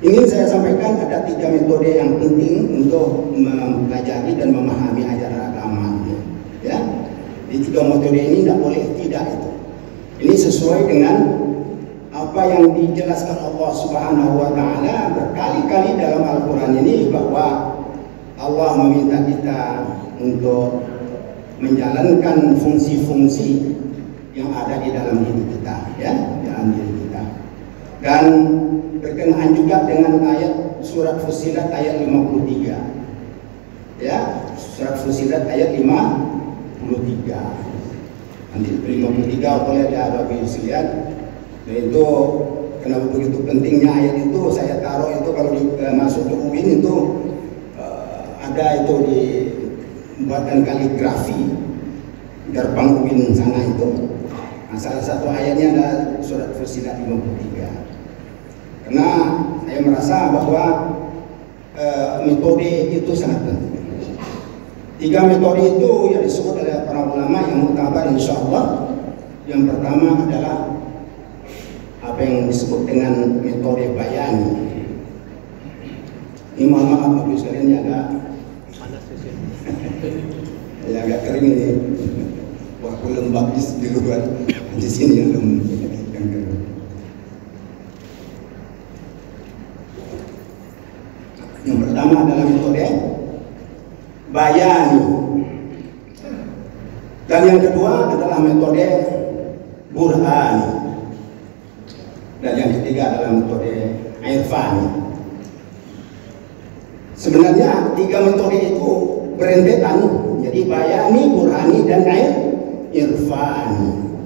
Ingin saya sampaikan ada 3 metode yang penting untuk mempelajari dan memahami ajaran agama. Ya, di 3 metode ini tidak boleh tidak itu. Ini sesuai dengan apa yang dijelaskan Allah Subhanahu wa Ta'ala berkali-kali dalam Al-Quran ini, bahwa Allah meminta kita untuk menjalankan fungsi-fungsi yang ada di dalam diri kita, ya, dalam diri kita. Dan berkenaan juga dengan ayat surat Fussilat ayat 53. Ya, surat Fussilat ayat 53. Nanti 53 boleh ada bagi sekalian. Dan itu kenapa begitu pentingnya ayat itu saya taruh itu kalau masuk ke UIN itu ada itu dibuatkan kaligrafi gerbang UIN sana itu. Nah, salah satu ayatnya adalah surat Fussilat 53. Karena saya merasa bahwa metode itu sangat penting. 3 metode itu yang disebut oleh para ulama yang mutabar insya Allah. Yang pertama adalah apa yang disebut dengan metode bayani. Ini mohon maaf bagi sekalian ya, agak panas ya, agak kering ini. Waktu lembab di luar, di sini yang lembab. Yang pertama adalah metode bayani, dan yang kedua adalah metode burhani, dan yang ketiga adalah metode irfani. Sebenarnya 3 metode itu berentetan, jadi bayani, burhani, dan irfani.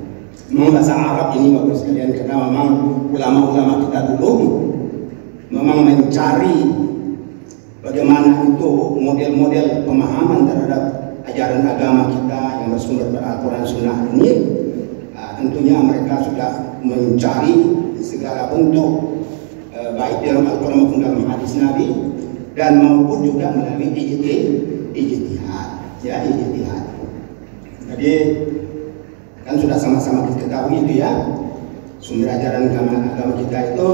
Memang bahasa Arab ini bagus sekalian, karena memang ulama-ulama kita dulu memang mencari bagaimana itu model-model pemahaman terhadap ajaran agama kita yang bersumber dari Al-Quran Sunnah ini. Tentunya mereka sudah mencari segala bentuk baik dalam Al-Quran maupun dalam hadis Nabi, dan maupun juga melalui ijtihad, ya, ijtihad. Jadi kan sudah sama-sama kita ketahui itu ya, sumber ajaran agama kita itu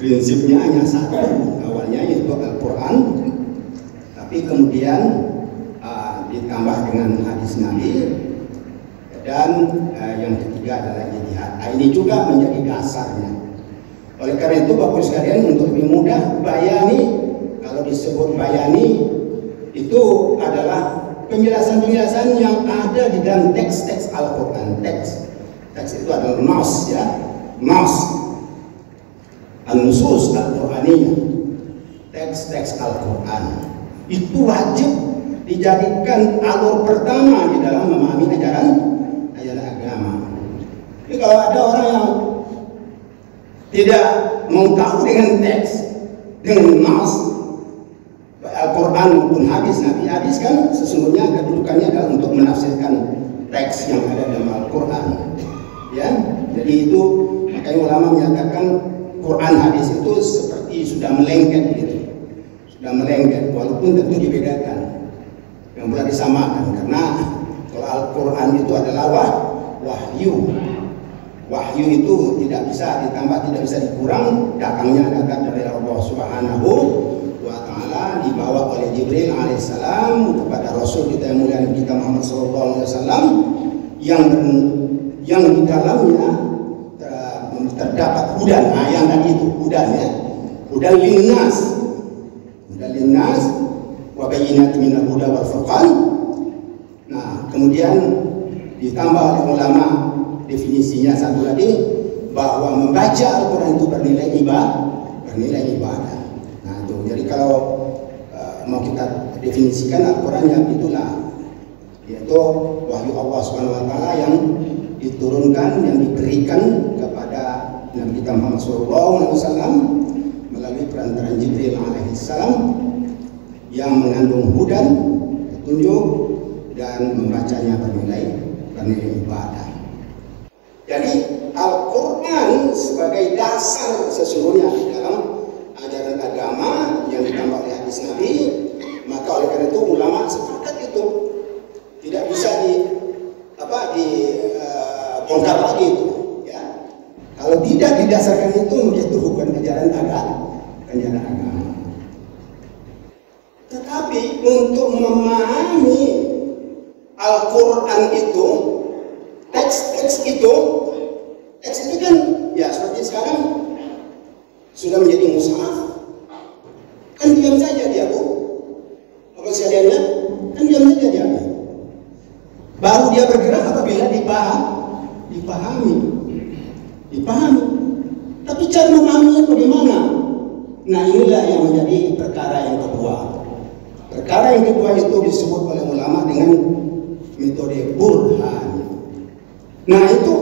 prinsipnya hanya satu, awalnya yaitu Al-Quran, tapi kemudian ditambah dengan hadis Nabi, dan yang ketiga adalah ijtihad. Ini juga menjadi dasarnya. Oleh karena itu Bapak sekalian, untuk lebih mudah, bayani, kalau disebut bayani itu adalah penjelasan-penjelasan yang ada di dalam teks-teks Al-Quran. Teks itu adalah nas, ya, nas, an-nusus Al-Quraniyah, teks-teks Al-Quran itu wajib dijadikan alur pertama di dalam memahami ajaran agama. Jadi kalau ada orang yang tidak mau tahu dengan teks, dengan nas, Al-Quran maupun hadis Nabi, hadis kan sesungguhnya kedudukannya adalah untuk menafsirkan teks yang ada dalam Al-Quran, ya. Jadi itu makanya ulama menyatakan Quran hadis itu seperti sudah melengket gitu, sudah melengket, walaupun tentu dibedakan, yang boleh disamakan, karena kalau Al-Quran itu adalah wahyu. Wahyu itu tidak bisa ditambah, tidak bisa dikurang, datangnya datang dari Allah Subhanahu wa Ta'ala, dibawa oleh Jibril alaihissalam kepada Rasul kita yang mulia kita Muhammad sallallahu alaihi wasallam, yang di dalamnya terdapat hudan. Yang tadi itu hudan, ya, hudan linnas wa bayyinat minal huda wal furqan. Nah, kemudian ditambah oleh ulama definisinya satu lagi, bahwa membaca Al-Quran itu bernilai ibadah. Nah itu, jadi kalau mau kita definisikan Al-Quran yang itulah, yaitu wahyu Allah Subhanahu Wa Taala yang diturunkan, yang diberikan kepada Nabi kita Muhammad SAW melalui perantaran Jibril alaihissalam, yang mengandung hudan, petunjuk, dan membacanya bernilai ibadah. Jadi Al-Quran sebagai dasar sesungguhnya dalam ajaran agama yang ditambah oleh hadis Nabi, maka oleh karena itu ulama sepakat itu tidak bisa dibongkar lagi itu, ya. Kalau Kalau tidak didasarkan itu, maka itu bukan ajaran agama. Tetapi untuk memahami Al-Quran itu, teks itu kan ya seperti sekarang sudah menjadi mushaf. Kan diam saja dia, Bu. Apa sekalian ya? Kan diam saja dia. Baru dia bergerak apabila dipahami. Tapi cara memahaminya bagaimana? Nah, inilah yang menjadi perkara yang kedua. Perkara yang kedua itu disebut oleh ulama dengan metode burhan. Nah, itu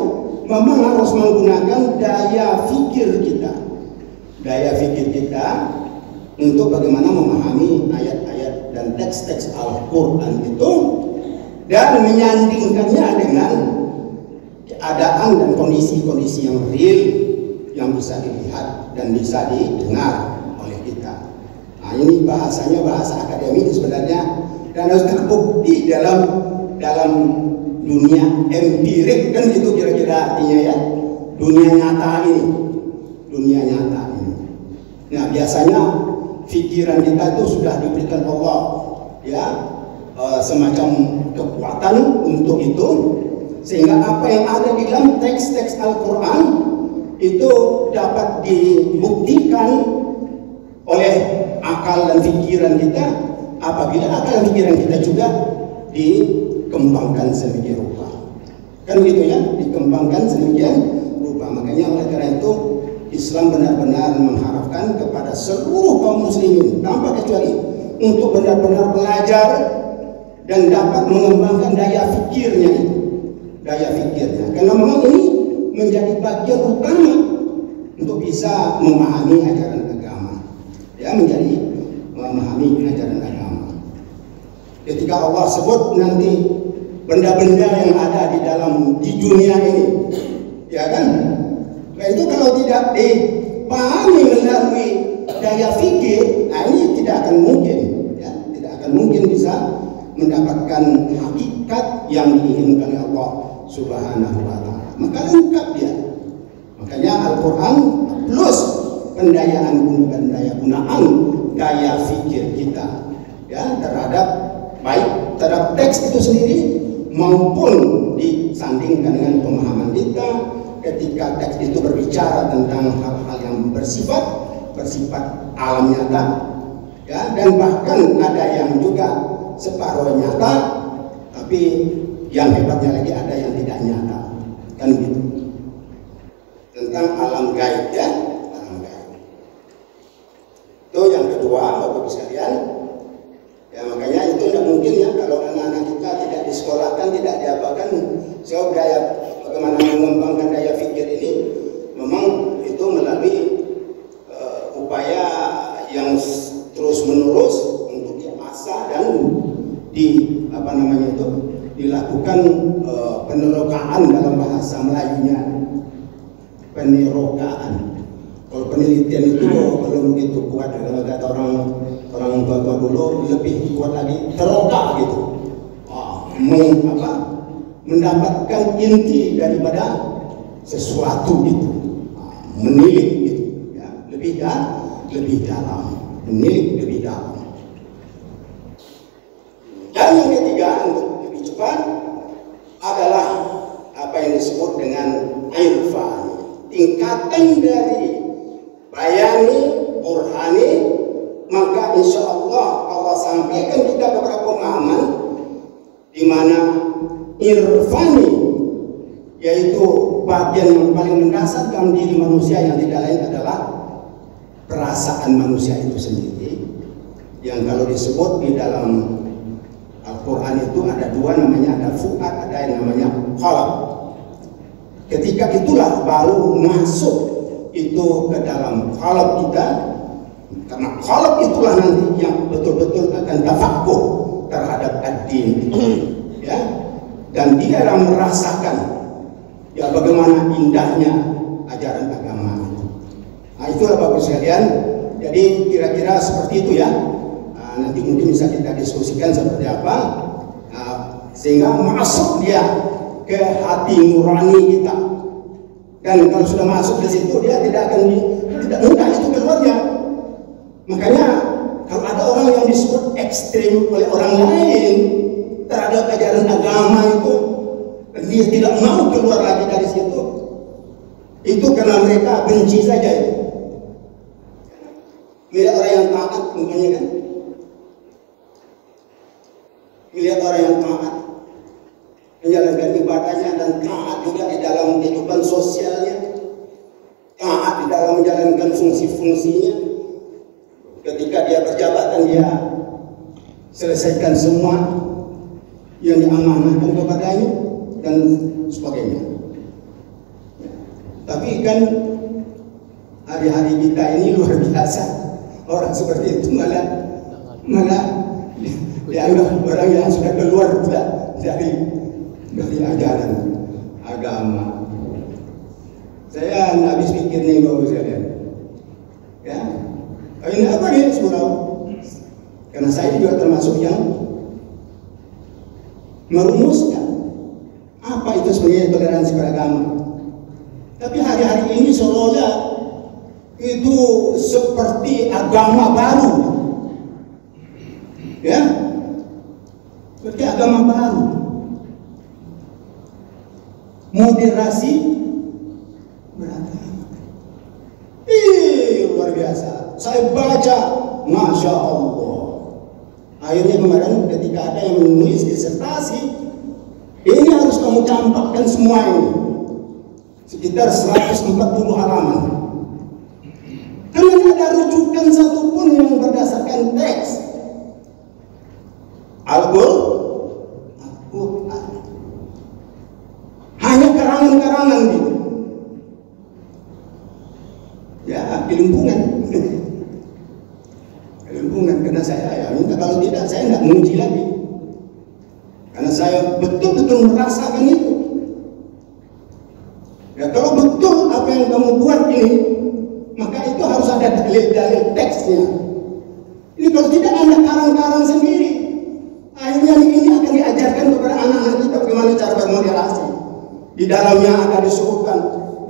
memang harus menggunakan daya fikir kita untuk bagaimana memahami ayat-ayat dan teks-teks Al-Quran itu dan menyandingkannya dengan keadaan dan kondisi-kondisi yang real yang bisa dilihat dan bisa didengar oleh kita. Nah, ini bahasanya bahasa akademik sebenarnya dan harus terbukti dalam dunia empirik, kan itu kira-kira artinya ya, dunia nyata ini. Nah, biasanya pikiran kita itu sudah diberikan Allah ya semacam kekuatan untuk itu, sehingga apa yang ada di dalam teks-teks Al-Quran itu dapat dibuktikan oleh akal dan pikiran kita apabila akal dan pikiran kita juga dikembangkan sedemikian rupa. Kan gitu ya, dikembangkan sedemikian rupa. Makanya oleh karena itu Islam benar-benar mengharapkan kepada seluruh kaum muslimin tanpa kecuali untuk benar-benar belajar dan dapat mengembangkan daya fikirnya. Karena memang ini menjadi bagian utama untuk bisa memahami ajaran agama. Ya, menjadi memahami ajaran agama. Ketika Allah sebut nanti benda-benda yang ada di dunia ini, ya kan? Nah, itu kalau tidak dipahami melalui daya fikir, nah ini tidak akan mungkin, ya, tidak akan mungkin bisa mendapatkan hakikat yang diinginkan oleh Allah Subhanahu wa Ta'ala. Maka lengkap dia. Makanya Al-Quran plus gunaan daya fikir kita, ya, terhadap teks itu sendiri maupun disandingkan dengan pemahaman kita ketika teks itu berbicara tentang hal-hal yang bersifat alam nyata, ya, dan bahkan ada yang juga separuh nyata, tapi yang hebatnya lagi ada yang tidak nyata, kan gitu, tentang alam gaib, ya, alam gaib. Itu yang kedua, Bapak Ibu sekalian. Ya, makanya itu tidak mungkin ya kalau anak-anak kita tidak disekolahkan, tidak diapakan, bagaimana mengembangkan daya fikir ini, memang itu melalui upaya yang terus menerus untuk diasah dan dilakukan penerokaan dalam bahasa Melayunya, penerokaan. Kalau penelitian itu belum begitu kuat, kalau kata orang tua dulu lebih kuat lagi, teroka gitu, mendapatkan inti daripada sesuatu itu, menilik gitu, ya, lebih dalam, menilik lebih dalam. Dan yang ketiga untuk lebih cepat adalah apa yang disebut dengan irfan, tingkatan dari bayani, burhani. Maka insya Allah sampaikan kita beberapa pemahaman di mana irfani, yaitu bagian yang paling mendasar dalam diri manusia yang tidak lain adalah perasaan manusia itu sendiri, yang kalau disebut di dalam Al-Quran itu ada dua, namanya ada fuad, ada yang namanya qalb. Ketika itulah baru masuk itu ke dalam qalb kita, karena qalb itulah nanti yang betul-betul akan tafaqquh terhadap ad-din, ya, dan dia akan merasakan ya bagaimana indahnya ajaran agama itu. Nah, itulah Bapak sekalian. Jadi kira-kira seperti itu ya. Nah, nanti mungkin bisa kita diskusikan seperti apa, sehingga masuk dia ke hati nurani kita, Dan kalau sudah masuk ke situ dia tidak mudah itu keluarnya. Makanya kalau ada orang yang disebut ekstrim oleh orang lain terhadap ajaran agama itu, dia tidak mau keluar lagi dari situ. Itu karena mereka benci saja itu. Lihat orang yang taat umpamanya kan. Lihat orang yang taat menjalankan ibadahnya dan taat juga di dalam kehidupan sosialnya, taat di dalam menjalankan fungsi-fungsinya. Ketika dia berjabatan dia selesaikan semua yang diamanahkan kepadanya dan sebagainya. Tapi kan hari-hari kita ini luar biasa, orang seperti itu malah dianggap orang yang sudah keluar dari ajaran agama. Saya habis pikir nih Bapak sekalian, ya, ini apa nih surau? Karena saya juga termasuk yang merumuskan apa itu sebenarnya toleransi beragama. Tapi hari-hari ini seolah itu seperti agama baru, ya, seperti agama baru. Moderasi beragama. Luar biasa. Saya baca, Masya Allah. Akhirnya kemarin ketika ada yang menulis disertasi, ini harus kamu campakkan semua ini. Sekitar 140 halaman. Karena tidak ada rujukan satupun yang berdasarkan teks. Al-Qur'an. Hanya karangan-karangan gitu. Ya, kelimpungan. Kelimpungan karena saya ya minta, kalau tidak saya tidak menguji lagi. Karena saya betul-betul merasakan itu. Ya, kalau betul apa yang kamu buat ini, maka itu harus ada dalil-dalil teksnya. Ini kalau tidak Anda karang-karang sendiri, akhirnya ini akan diajarkan kepada anak-anak kita bagaimana cara bermoderasi. Di dalamnya akan disebutkan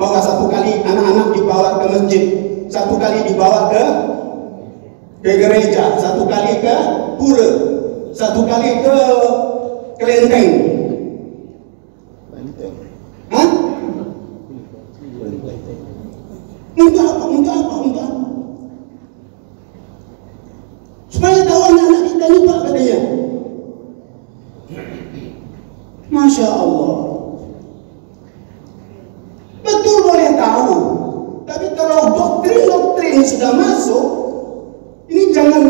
bahwa satu kali anak-anak dibawa ke masjid, satu kali dibawa ke gereja, satu kali ke pura, satu kali ke kelenteng. Hah? Untuk apa? Untuk apa? Untuk apa? Supaya tahu anak-anak kita ini Pak katanya. Masya Allah. Betul boleh tahu. Tapi kalau doktrin-doktrin sudah masuk, ini jangan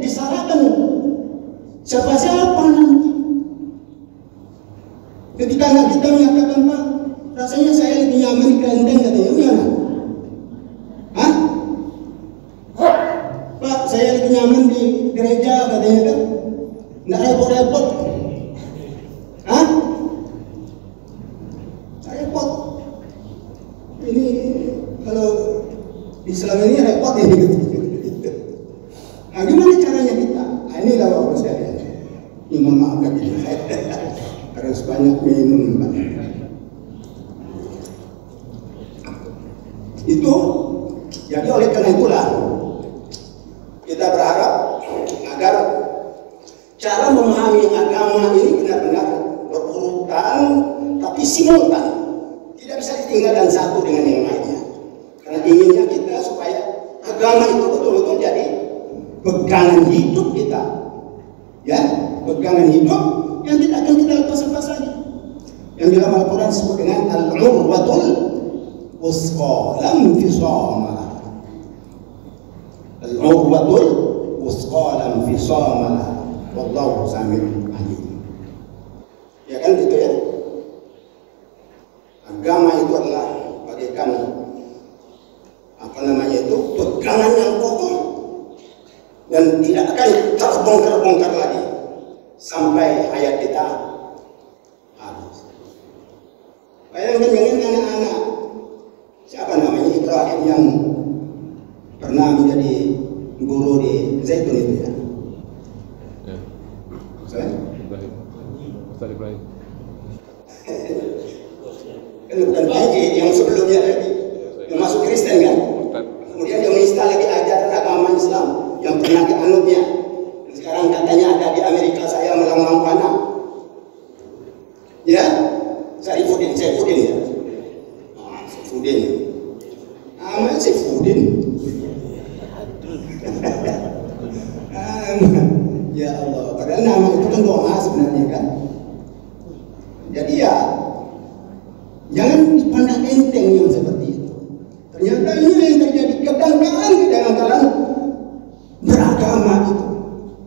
disalahkan siapa-siapa nanti. Ketika anak kita menyatakan, Pak, rasanya saya lebih nyaman di kelenteng katanya, gimana? Hah? Pak, saya lebih nyaman di gereja katanya kan? Nggak repot-repot. Hah? Nggak repot. Ini kalau Islam ini repot ini. Nah, gimana caranya kita? Nah, inilah Bapak sekalian. Ini mohon maaf lagi. Harus banyak minum. Itu jadi oleh karena itulah kita berharap agar cara memahami agama ini benar-benar berurutan tapi simultan, tidak bisa ditinggalkan satu dengan yang lainnya. Karena inginnya kita supaya agama itu betul-betul jadi pegangan hidup kita, ya, pegangan hidup yang tidak akan kita lepas-lepas lagi. Yang dalam Al-Quran disebut dengan al-urwatul wusqa lam fisama. Al-urwatul wusqa lam fisama. Wallahu sami'un alim. Ya kan gitu ya. Agama itu adalah bagaikan apa namanya itu pegangan yang kokoh dan tidak akan terbongkar-bongkar lagi sampai hayat kita habis. Bayangkan anak-anak siapa namanya Ibrahim yang pernah menjadi guru di Zaitun itu ya. Ustaz Ibrahim. Kan bukan bangkit, yang sebelumnya lagi, yang masuk Kristen kan. Kemudian dia menista lagi ajaran agama Islam yang pernah dianutnya. Sekarang katanya ada di Amerika, saya melanglang mana? Ya, Saifuddin ya. Saifuddin. Aman Saifuddin. Ya Allah, padahal nama itu kan doa sebenarnya kan. Jadi ya, jangan dipandang enteng yang seperti itu. Ternyata ini yang terjadi kedangkalan di dalam beragama itu.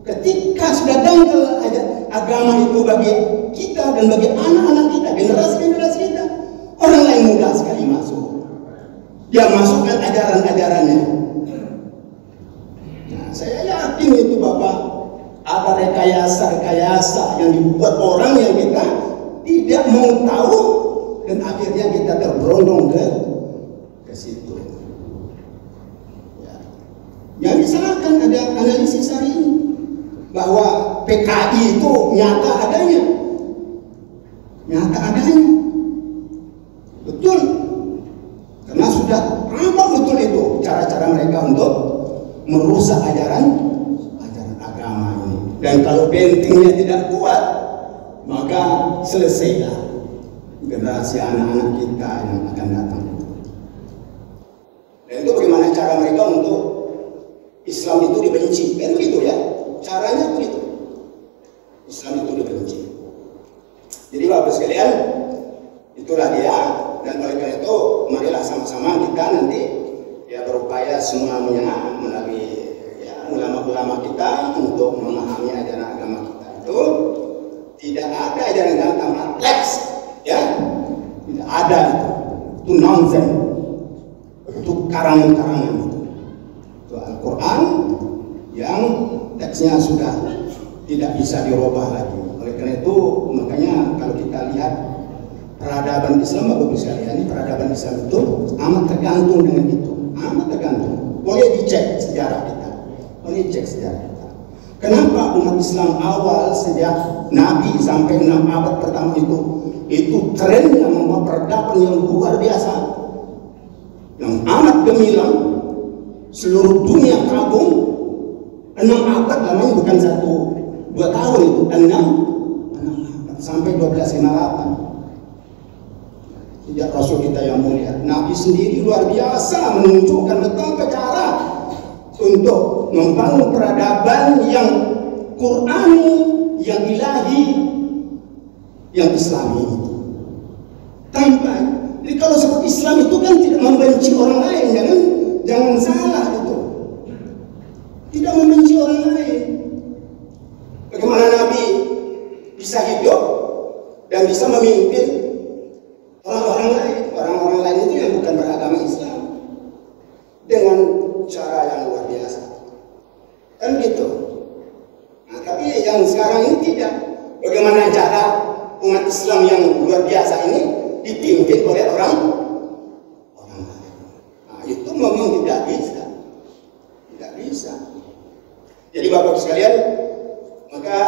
Ketika sudah dangkal agama itu bagi kita dan bagi anak-anak kita, generasi-generasi kita, orang lain mudah sekali masuk. Dia masukkan ajaran-ajarannya. Nah, saya yakin itu Bapak, ada rekayasa-rekayasa yang dibuat orang yang kita tidak mau tahu dan akhirnya kita terberondong ke situ. Ya. Yang disalahkan ada analisis hari ini bahwa PKI itu nyata adanya. Betul. Karena sudah tampak betul itu cara-cara mereka untuk merusak ajaran agama ini. Dan kalau bentengnya tidak kuat, maka selesailah generasi anak-anak kita yang akan datang. Dan itu bagaimana cara mereka untuk Islam itu dibenci. Kan begitu ya. Caranya begitu. Islam itu dibenci. Jadi Bapak sekalian, itulah dia. Dan oleh karena itu, marilah sama-sama kita nanti ya berupaya semuanya melalui ya, ulama-ulama kita untuk memahami ajaran agama kita itu. Tidak ada ajaran agama tanpa teks, ya. Tidak ada itu nonsense. Itu karangan-karangan itu Al-Quran yang teksnya sudah tidak bisa dirubah lagi. Oleh karena itu, makanya kalau kita lihat peradaban Islam, Bapak sekalian, peradaban Islam itu amat tergantung dengan itu, amat tergantung. Boleh dicek sejarah kita, Kenapa umat Islam awal sejak Nabi sampai 6 abad pertama itu trennya membawa peradaban yang luar biasa, yang amat gemilang, seluruh dunia kagum. 6 abad namanya bukan 1-2 tahun itu, 6 abad sampai 1258. Sejak Rasul kita yang mulia, Nabi sendiri luar biasa menunjukkan betapa cara untuk membangun peradaban yang Qur'ani, yang ilahi, yang Islami. Tanpa, jadi kalau sebut Islam itu kan tidak membenci orang lain, jangan salah itu. Tidak membenci orang lain. Bagaimana Nabi bisa hidup dan bisa memimpin orang-orang lain itu yang bukan beragama Islam dengan cara yang luar biasa, kan gitu. Nah, tapi yang sekarang ini tidak. Bagaimana cara umat Islam yang luar biasa ini dipimpin oleh orang lain? Nah, itu memang tidak bisa. Jadi Bapak sekalian, maka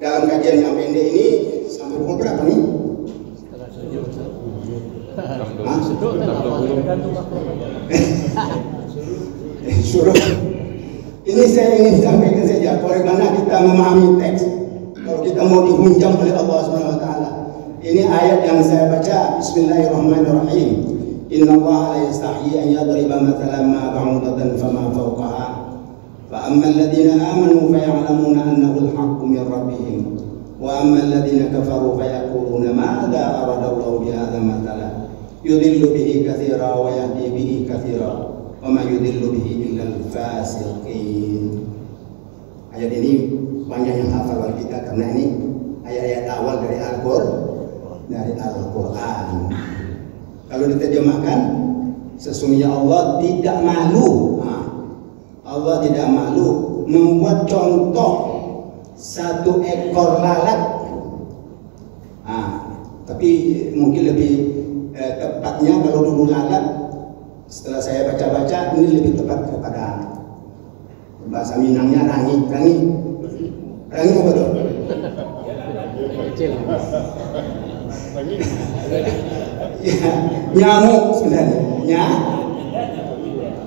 dalam kajian yang pendek ini sampai pukul berapa nih? Suruh. Ini saya ingin sampaikan saja bagaimana kita memahami teks. Kalau kita mau dihunjam oleh Allah Subhanahu wa taala. Ini ayat yang saya baca, Bismillahirrahmanirrahim. Innallaha la yastahyi an yadriba mathalan ma ba'udatan fama fawqaha. Fa ammal ladzina amanu fa ya'lamuna annahu al-haqqu min rabbihim. Wa ammal ladzina kafaru fa yaquluna madza arada Allahu bi hadzal mathalan. Yudillu bihi katsira wa yahdi bihi katsira wa ma yudillu bihi illa al-fasiqin. Ayat ini panjang yang hafal kita karena ini ayat-ayat awal dari Al-Quran. Kalau diterjemahkan, sesungguhnya Allah tidak malu. Allah tidak malu membuat contoh 1 ekor lalat. Tapi mungkin lebih tepatnya kalau dulu lalat, setelah saya baca-baca ini lebih tepat kepada bahasa Minangnya rangi apa tuh? Ya, nyamuk sebenarnya.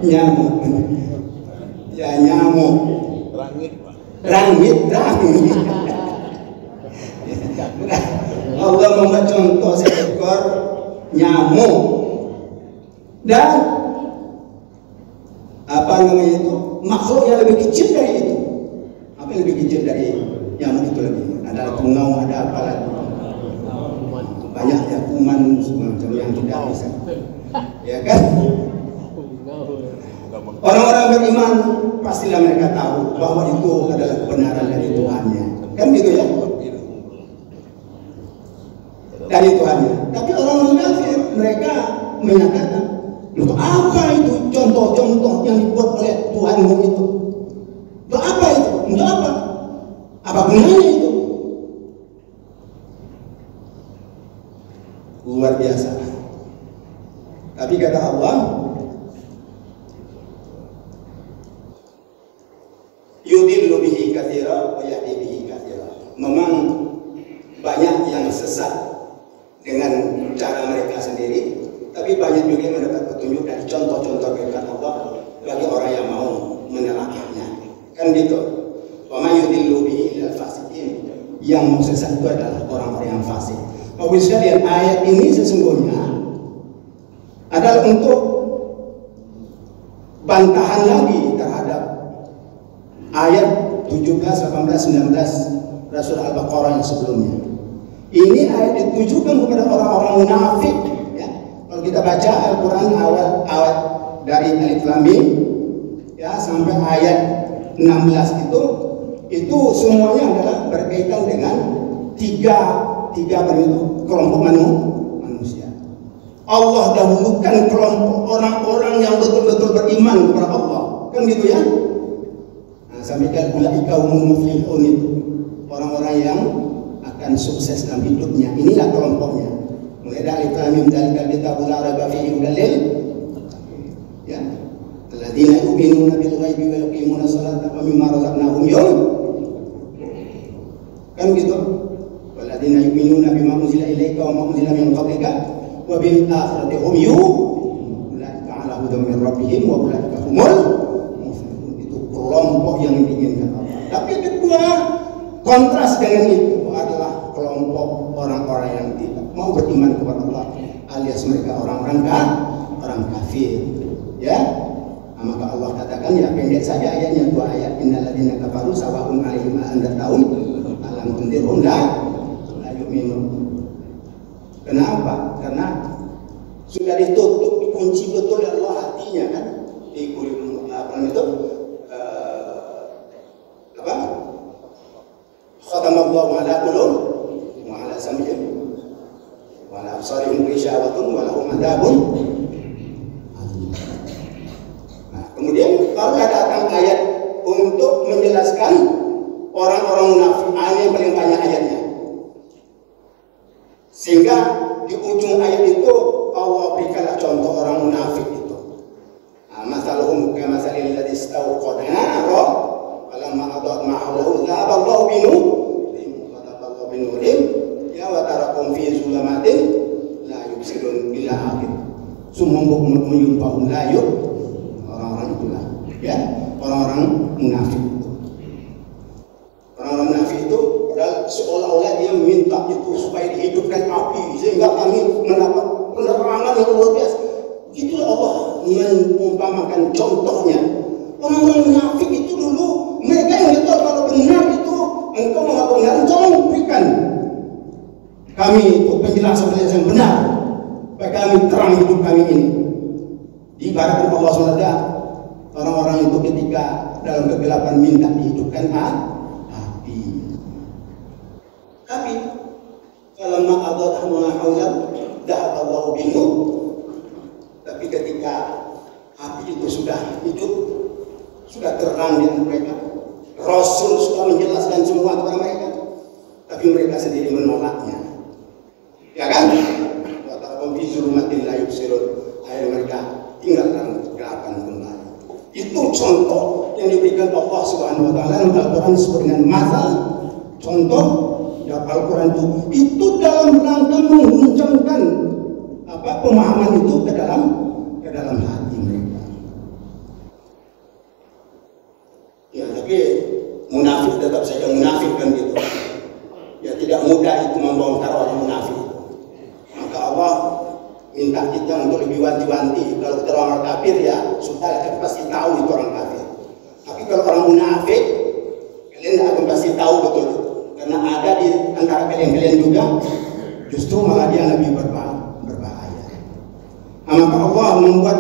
Nyamuk. Ya, nyamuk. Rangit. Allah membuat contoh seekor nyamuk dan apa namanya itu makhluk yang lebih kecil dari itu. Apa yang lebih kecil dari nyamuk itu lagi? Ada tungau, ada apa lagi? Banyak ya kuman semacam yang tidak bisa. Ya kan? Orang-orang beriman pastilah mereka tahu bahwa itu adalah kebenaran dari Tuhannya. Kan gitu ya? Dari Tuhannya. Tapi orang-orang kafir mereka menyatakan, "Loh, apa itu contoh-contoh yang dibuat oleh Tuhanmu itu? Untuk apa itu? Untuk apa? Apa gunanya itu?" Luar biasa. Tapi kata Allah, yudillu bihi katsira wa yahdi bihi katsira. Memang banyak yang sesat dengan cara mereka sendiri, tapi banyak juga yang mendapat petunjuk dari contoh-contoh firman Allah bagi orang yang mau menelakinya. Kan gitu. Wa may yudillu bihi illal fasiqin. Yang mau sesat itu adalah orang-orang yang fasik. Bapak sekalian, ayat ini sesungguhnya adalah untuk bantahan lagi terhadap ayat 17, 18, 19 Surah Al-Baqarah yang sebelumnya. Ini ayat ditujukan kepada orang-orang munafik. Ya. Kalau kita baca Al-Quran awal dari Alif Lam Mim ya sampai ayat 16 itu semuanya adalah berkaitan dengan tiga kelompok manusia. Allah dahulukan kelompok orang-orang yang betul-betul beriman kepada Allah. Kan gitu ya? Nah, sampai ke ulaika humul muflihun itu. Orang-orang yang akan sukses dalam hidupnya. Inilah kelompoknya. Mulai dari Alif Lam kitabul la raiba fihi hudal ya. Alladzina yu'minuna bil ghaibi wa yuqimuna sholata wa mimma razaqnahum kan gitu. Walladzina yu'minuna bima unzila ilaika wa ma unzila min qablika wa bil akhirati hum ulaika ala hudan min rabbihim wa ulaika humul muflihun. Itu kelompok yang diinginkan Allah. Tapi kedua kontras dengan itu adalah kelompok orang-orang yang tidak mau beriman kepada Allah, alias mereka orang kafir. Ya, maka Allah katakan ya pendek saja ayatnya, dua ayat. Innal ladzina kafaru sawa'un 'alaihim a anzartahum alam tundirhum la yu'minun. Kenapa? Karena sudah ditutup, dikunci betul oleh Allah hatinya kan. Di kurikulum apa itu? Khatamallahu ala qulubihim wa ala sam'ihim wa ala absarihim ghishawatun wa lahum adzabun. Nah, kemudian baru datang ayat untuk menjelaskan orang-orang munafik. Ini yang paling banyak ayatnya. Sehingga di ujung ayat itu Allah berikanlah contoh orang munafik itu. Masaluhum kamasalil ladzi istawqada nara falamma adat ma hawlahu dhahaba Allahu binurim ya wa tarakum fi zulamatin la yubsirun illa akhir. Sumumbuh menyumpahum la yub. Orang-orang itulah ya, orang-orang munafik. Orang-orang munafik itu seolah-olah dia minta itu supaya dihidupkan api sehingga kami mendapat penerangan yang luar biasa. Itulah Allah mengumpamakan contohnya. Orang-orang munafik itu dulu mereka yang tahu kalau benar itu engkau mengaku benar, tolong berikan kami itu penjelasan yang benar supaya kami terang hidup kami ini. Diibaratkan Allah SWT orang-orang itu ketika dalam kegelapan minta dihidupkan api. Tapi kalau ma'adatah ma'aulah dahab Allah binu. Tapi ketika api itu sudah hidup, sudah terang di mereka, Rasul sudah menjelaskan semua kepada mereka, tapi mereka sendiri menolaknya. Ya kan? Watakum fi zulumatin la yubsirun. Akhirnya mereka tinggal dalam kegelapan kembali. Itu contoh yang diberikan Allah Subhanahu wa taala dalam Al-Qur'an disebut dengan masal. Contoh dalam Al-Quran itu dalam rangka pemahaman itu ke dalam hati mereka. Ya, tapi munafik tetap saja munafik kan gitu. Ya, tidak mudah itu membongkar orang munafik. Maka Allah minta kita untuk lebih wanti-wanti. Kalau kita orang kafir ya sudah, kita pasti tahu itu orang kafir. Tapi kalau orang munafik, kalian tidak akan pasti tahu betul. Karena ada di antara kalian juga, justru malah dia lebih berbahaya. Maka Allah membuat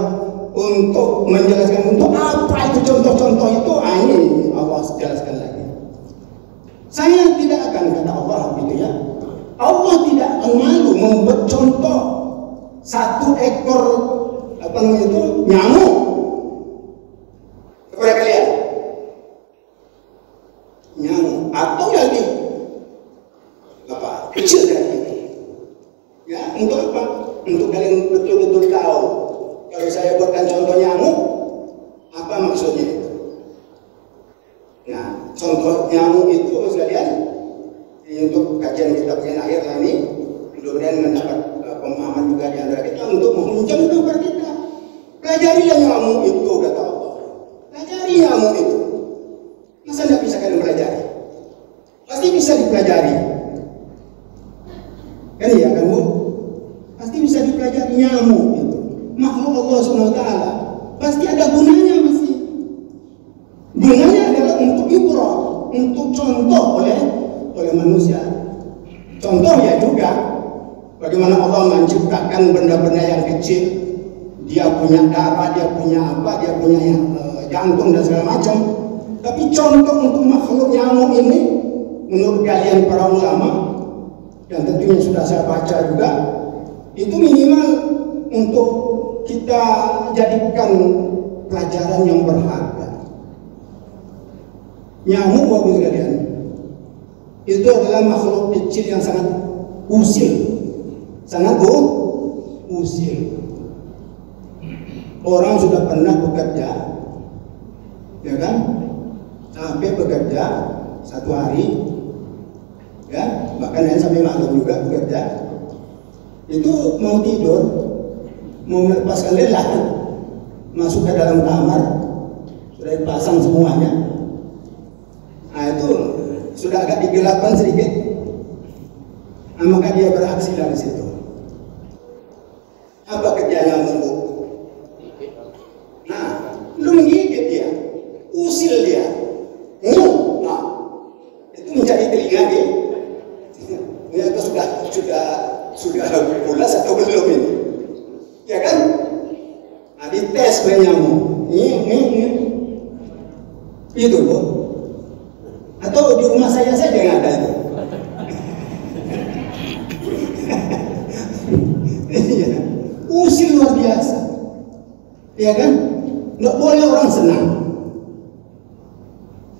untuk menjelaskan untuk apa itu contoh-contoh itu, ini Allah jelaskan lagi. Saya tidak akan, kata Allah gitu ya, Allah tidak akan malu membuat contoh satu ekor nyamuk kepada kalian, nyamuk atau yang lebih kecil dari ini. Ya, untuk apa? Untuk kalian betul-betul tahu. Kalau saya buatkan contoh nyamuk, apa maksudnya? Nah, contoh nyamuk itu sekalian, untuk kajian kitab yang akhir ini, mudah-mudahan mendapat pemahaman juga di antara kita untuk mencontoh kepada kita. Pelajarilah nyamuk itu, kata Allah. Pelajari nyamuk itu. Masa tidak bisa kalian pelajari? Pasti bisa dipelajari. Kan iya kan Bu? Pasti bisa dipelajari nyamuk itu. Makhluk Allah SWT. Pasti ada gunanya masih. Gunanya adalah untuk ibrah, untuk contoh oleh manusia. Contoh ya juga bagaimana Allah menciptakan benda-benda yang kecil. Dia punya darah, dia punya apa, dia punya jantung dan segala macam. Tapi contoh untuk makhluk nyamuk ini, menurut kalian para ulama, yang tentunya sudah saya baca juga, itu minimal untuk kita jadikan pelajaran yang berharga. Nyamuk, bagus sekalian, itu adalah makhluk kecil yang sangat usil, usil. Orang sudah pernah bekerja, ya kan, sampai bekerja satu hari, ya, bahkan sampai malam juga bekerja. Itu mau tidur, mau melepaskan lelah, masuk ke dalam kamar, sudah dipasang semuanya. Nah itu sudah agak digelapkan sedikit, maka dia beraksi dari situ. Apa kerjanya nyamuk? Nah, lu menggigit dia, usil dia, nah itu mencari telinga dia. Ini apa sudah pulas atau belum ini? Ya kan? Nah, dites oleh nyamuk. Itu Bu. Atau di rumah saya saja yang ada itu. Iya. Usil luar biasa. Ya kan? Nggak boleh orang senang.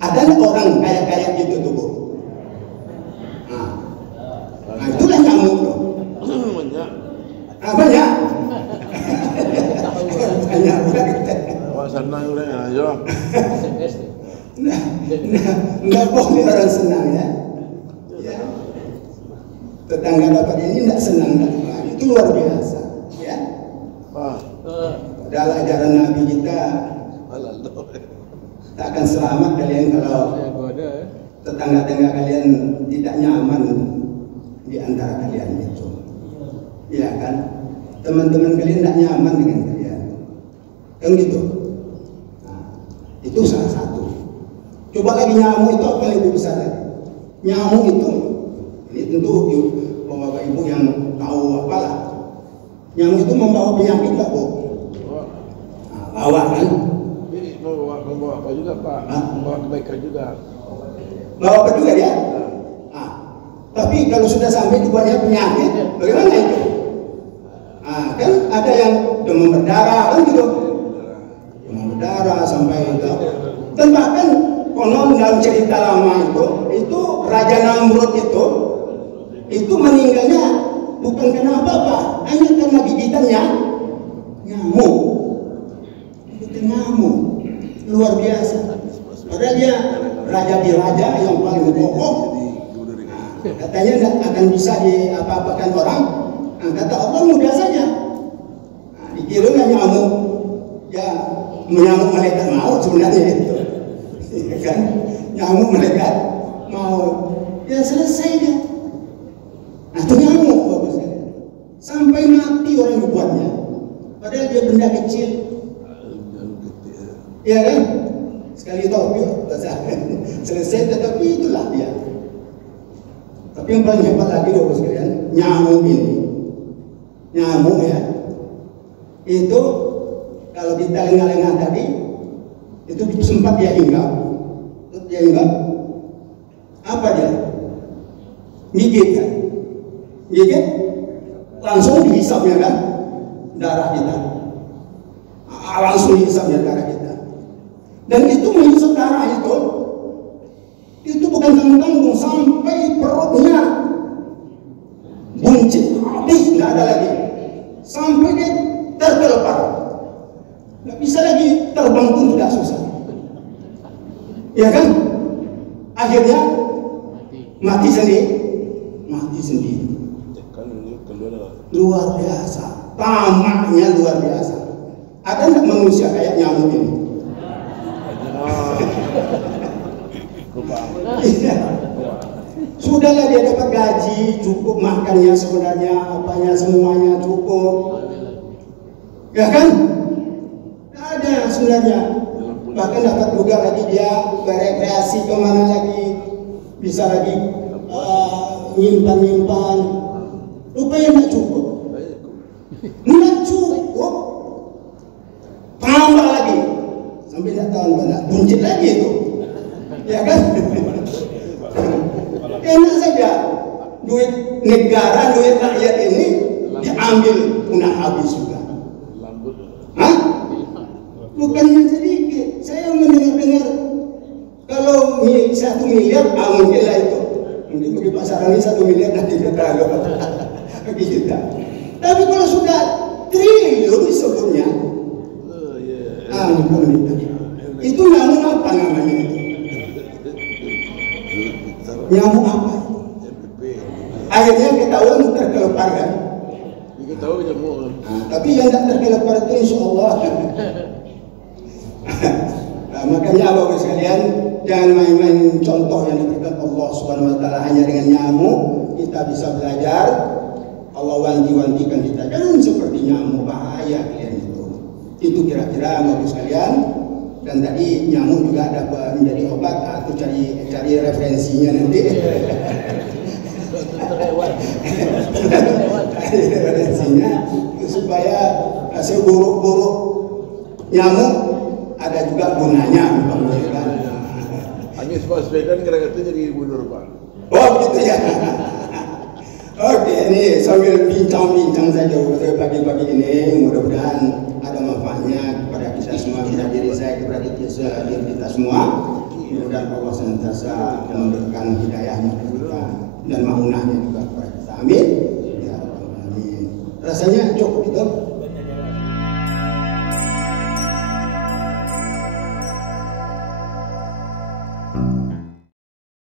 Ada orang kayak gitu tuh Bu. Nah, itulah nyamuk tuh. Banyak. Banyak banget. Awak senang udah aja. Nggak boleh orang senang ya. Tetangga dapat ini nggak senang, itu luar biasa. Ya. Dalam ajaran Nabi kita, tak akan selamat kalian kalau tetangga-tetangga kalian tidak nyaman di antara kalian itu. Iya kan? Teman-teman kalian tidak nyaman dengan kalian. Kan gitu. Nah, itu salah satu. Coba lagi nyamuk itu apa yang lebih besar lagi? Nyamuk itu, ini tentu bapak ibu yang tahu apalah. Nyamuk itu membawa penyakit nggak Bu? Nah, bawa kan? Membawa apa juga Pak? Membawa kebaikan juga. Bawa apa juga dia? Nah, tapi kalau sudah sampai dibuatnya penyakit, bagaimana itu? Nah, kan ada yang demam berdarah kan gitu. Demam berdarah sampai itu. Dan bahkan konon dalam cerita lama itu Raja Namrud itu meninggalnya bukan karena apa-apa, hanya karena gigitannya nyamuk. Gigitan nyamuk luar biasa. Padahal dia raja di raja yang paling kokoh. Katanya tidak akan bisa diapa-apakan orang. Nah, kata Allah mudah saja. sebenarnya nyamuk ya menyamuk malaikat maut sebenarnya itu. Ya kan? Nyamuk malaikat maut. Ya selesai dia. Nah, itu nyamuk bagus kan. Sampai mati orang yang buatnya. Padahal dia benda kecil. Ya kan? Sekali tahu selesai, tetapi itulah dia. Tapi yang paling hebat lagi bagus sekalian, nyamuk ini. Nyamuk ya. Itu kalau kita lengah-lengah tadi, itu sempat dia hinggap. Dia hinggap. Apa dia? Gigit kan? Gigit, langsung dihisapnya kan? Darah kita. Langsung dihisapnya darah kita. Dan itu menghisap darah itu bukan tanggung-tanggung sampai perutnya buncit, habis, nggak ada lagi. Sampai dia terkelepar. Nggak bisa lagi terbang pun sudah susah. Ya kan? Akhirnya mati sendiri. Mati sendiri. Luar biasa. Tamaknya luar biasa. Ada nggak manusia kayak nyamuk ini? Iya. Sudahlah dia dapat gaji, cukup makannya sebenarnya, apanya semuanya cukup. Ya kan? Tidak ada sebenarnya. Bahkan dapat juga lagi dia berekreasi kemana lagi, bisa lagi nyimpan. Rupanya tidak cukup. Tidak cukup. Tambah lagi. Sampai tidak tahu mana, buncit lagi itu. Ya kan? Enak saja. Duit negara, duit rakyat ini diambil punah habis juga. Hah? Bukan yang sedikit. Saya mendengar kalau 1 miliar, mungkin lah itu. Mungkin di pasaran ini 1 miliar nanti kita kita. Tapi kalau sudah triliun disebutnya, itu nyamuk apa namanya? Nyamuk apa? Akhirnya ketahuan terkelepar kan? Diketahui nyamuk. Tapi yang tak terkelepar itu insya Allah. Makanya Bapak sekalian, jangan main-main contoh yang diberikan Allah Subhanahu Wa Taala hanya dengan nyamuk kita bisa belajar. Allah wanti-wantikan kita jangan seperti nyamuk, bahaya kalian itu. Itu kira-kira Bapak sekalian. Dan tadi nyamuk juga dapat menjadi obat, atau cari referensinya nanti. Referensinya supaya seburuk-buruk nyamuk ada juga gunanya. Anies Baswedan kira-kira jadi gubernur Pak. Oh gitu ya. Oke, ini sambil bincang-bincang saja pagi-pagi ini, mudah-mudahan ada manfaatnya kepada kita semua, kepada diri saya, kepada diri kita semua. Mudah-mudahan Allah senantiasa memberikan hidayahnya kepada kita dan maunahnya juga kepada kita. Amin. Ya Rabbal Alamin. Rasanya cukup itu.